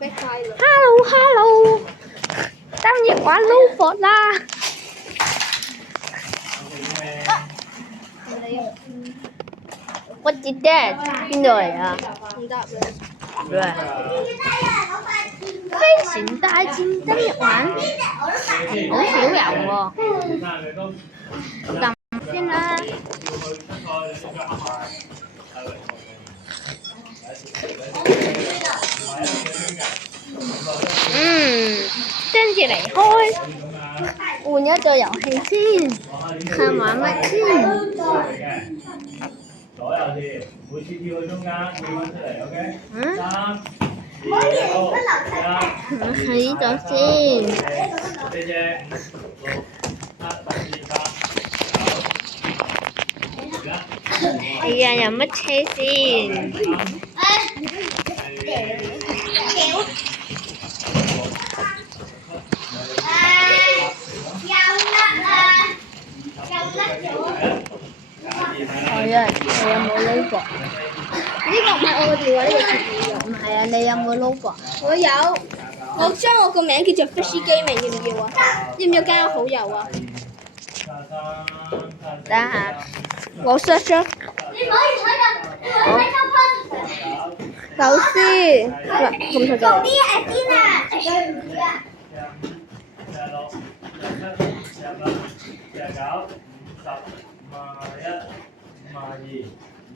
Hello，今日玩撈博啦！What is that？ 邊度嚟啊？唔得啦。對。飛船大戰今日玩，好少人喎。撳先啦。跟住離開，換一個遊戲先，看玩乜先？左右跳，每次跳到中間，跳翻出嚟 ，OK？ 3、2、1，喺呢度先。4隻、5、6、7、8、係啊，有乜車先？係啊，你有冇撈過？呢個唔係我個電話，呢個係你嘅。唔係啊，你有冇撈過？我有，我將我個名叫做 Fishy Gaming，要唔要啊？要唔要加我好友啊？等下，我 search 咗。你唔可以睇㗎，你唔可以收翻。首先，嗱，咁佢就。邊係邊啊？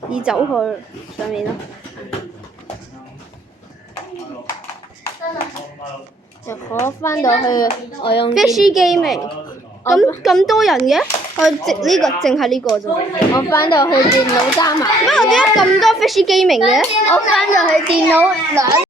移走去上面咯。就我翻到去，我用 Fishy Gaming，咁多人嘅？我呢個淨係呢個啫。我翻到去電腦加埋。點解咁多 Fishy Gaming 嘅？我翻到去電腦兩。